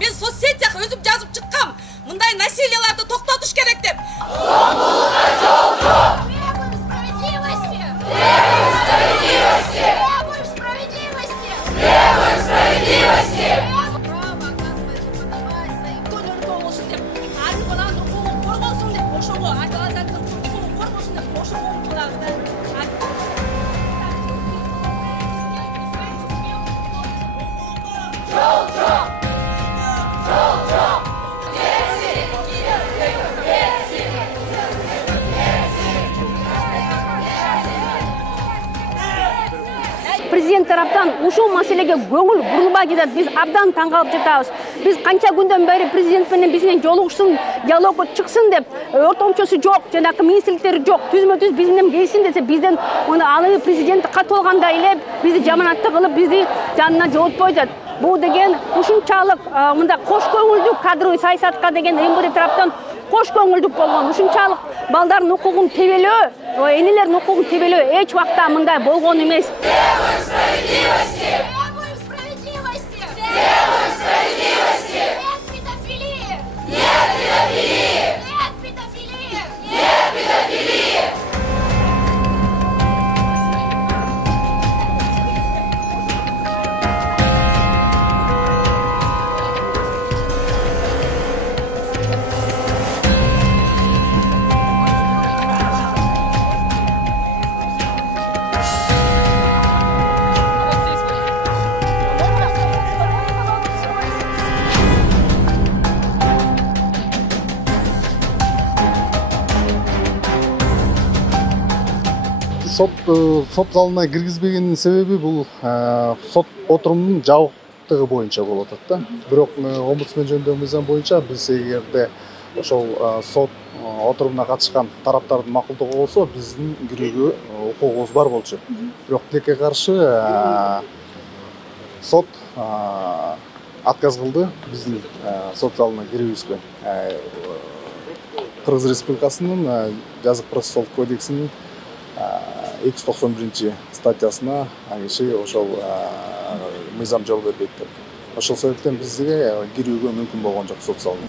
Мен соцсетияга өзүм жазып чыккам. Мындай насилияларды токтотуш керек деп. Требуем справедливости! Требуем справедливости! Требуем справедливости! Требуем справедливости! Право оказывается подавать своим төлөргө болсун деп. Аны баланы укугун коргонсун деп ошого азаттык укугун коргонсун деп ошого умтулабыз да. Президент тараптан ушул маселеге көңүл бурулбай жатат. Биз абдан таң калып жатабыз. Биз канча күндөн бери президент менен бизден жолугушсын, диалогго чыксын деп, ортомчосу жок, жанакы министрликтери жок, түзмө-түз биз менен келсин десе, бизден аны президент кат болгандай эле бизди жаманатты кылып, бизди жанына жоготпой жатат. Бул деген ушунчалык мында кош көңүлдүү кадровый саясатка деген МВД тараптан кош көңүлдүк болгон. Ушунчалык балдардын укугун тебелөө, энелердин укугун тебелөө эч убакта мындай болгон эмес. Требуем справедливости! Требуем справедливости! Требуем справедливости! Нет педофилии! Нет педофилии! Нет педофилии! Нет педофилии! Сот залына киргизбегенин себеби бул сот отурумунун жабыктыгы боюнча болуп атат да. Бирок омбудсмен жөнүндөгү мыйзам боюнча биз эгерде ошол сот отурумуна катышкан тараптардын макулдугу болсо, биздин кирүүгө укугубуз бар болчу. Бирок тилекке каршы сот отказ кылды биздин сот залына кирүүбүзгө. Кыргыз Республикасынын жазык процессуалдык кодексинин 291 статьясына киши ошол мыйзам жол бербейт деп. Ошол себептен бизге кирүүгө мүмкүн болгон жок сот залына.